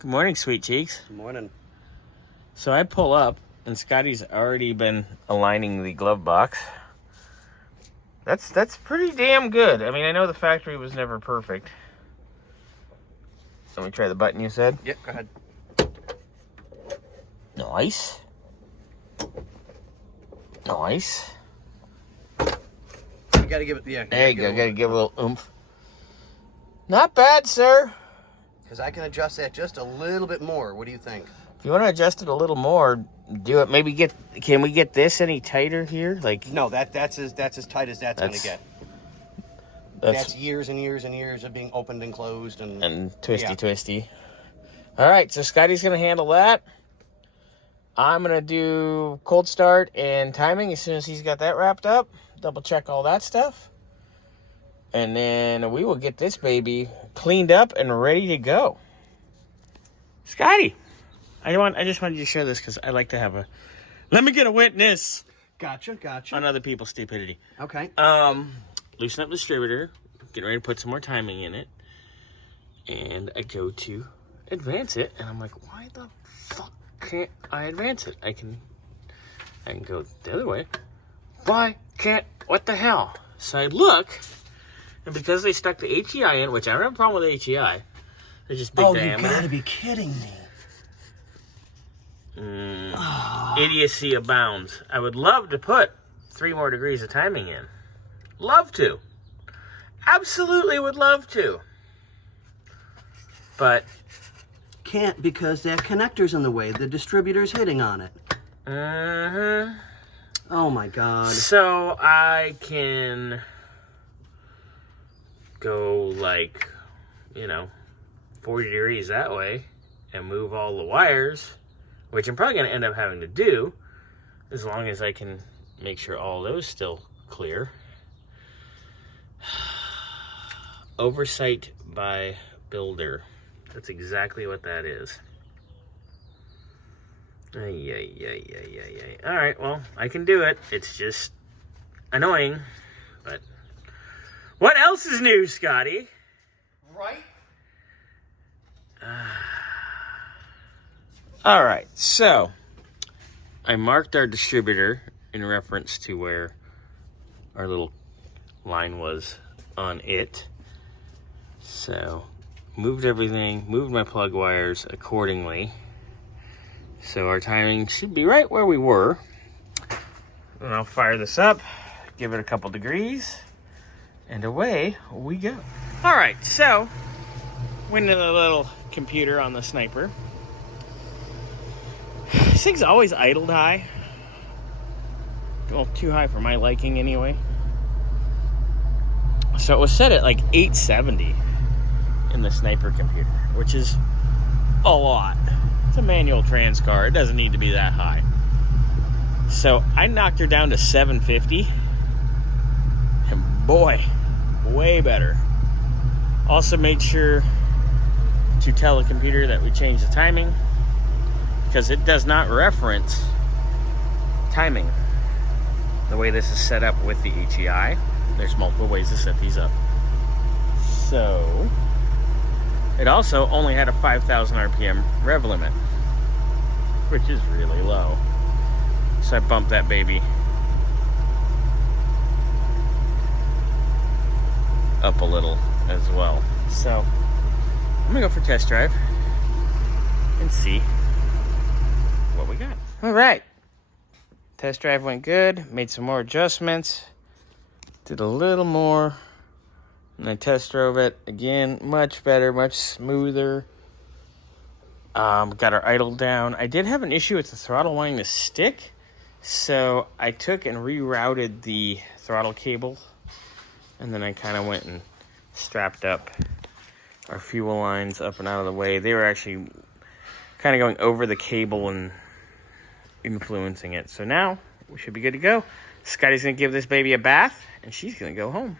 Good morning, sweet cheeks. Good morning. So I pull up, and Scotty's already been aligning the glove box. That's pretty damn good. I mean, I know the factory was never perfect. Let me try the button you said. Yep, go ahead. Nice. Nice. You gotta give it, yeah. There you go. Gotta give it a little oomph. Not bad, sir. Because I can adjust that just a little bit more. What do you think? If you want to adjust it a little more, do it. Maybe can we get this any tighter here? Like no, that's as tight as that's gonna get. That's years and years and years of being opened and closed and twisty. All right, so Scotty's gonna handle that. I'm gonna do cold start and timing as soon as he's got that wrapped up. Double check all that stuff, and then we will get this baby cleaned up and ready to go. Scotty, I just wanted you to share this because I like to have let me get a witness. Gotcha. On other people's stupidity. Okay. Loosen up the distributor, getting ready to put some more timing in it, and I go to advance it, and I'm like, why the fuck can't I advance it? I can go the other way. Why can't, what the hell? So I look, and because they stuck the HEI in, which I don't have a problem with HEI, they're just big diameter. Oh, you gotta be kidding me. Idiocy abounds. I would love to put 3 more degrees of timing in. Love to. Absolutely would love to. But can't because that connector's in the way. The distributor's hitting on it. Oh my God. So I can go 40 degrees that way and move all the wires, which I'm probably going to end up having to do as long as I can make sure all those still clear. Oversight by builder. That's exactly what that is. Ay. All right, well, I can do it. It's just annoying, but what else is new, Scotty? Right? All right, so I marked our distributor in reference to where our little line was on it. So moved everything, moved my plug wires accordingly. So our timing should be right where we were. And I'll fire this up, give it a couple degrees, and away we go. All right, so went into the little computer on the Sniper. This thing's always idled high. Well, too high for my liking anyway. So it was set at like 870 in the Sniper computer, which is a lot. It's a manual trans car. It doesn't need to be that high. So I knocked her down to 750. And boy, way better. Also made sure to tell the computer that we changed the timing, because it does not reference timing the way this is set up with the HEI. There's multiple ways to set these up. So it also only had a 5,000 RPM rev limit, which is really low. So I bumped that baby up a little as well. So I'm gonna go for test drive and see what we got. All right, test drive went good. Made some more adjustments, did a little more, and I test drove it again. Much better, much smoother. Got our idle down. I did have an issue with the throttle wanting to stick, so I took and rerouted the throttle cable, and then I kind of went and strapped up our fuel lines up and out of the way. They were actually kind of going over the cable and influencing it. So now we should be good to go. Scotty's gonna give this baby a bath, and she's gonna go home.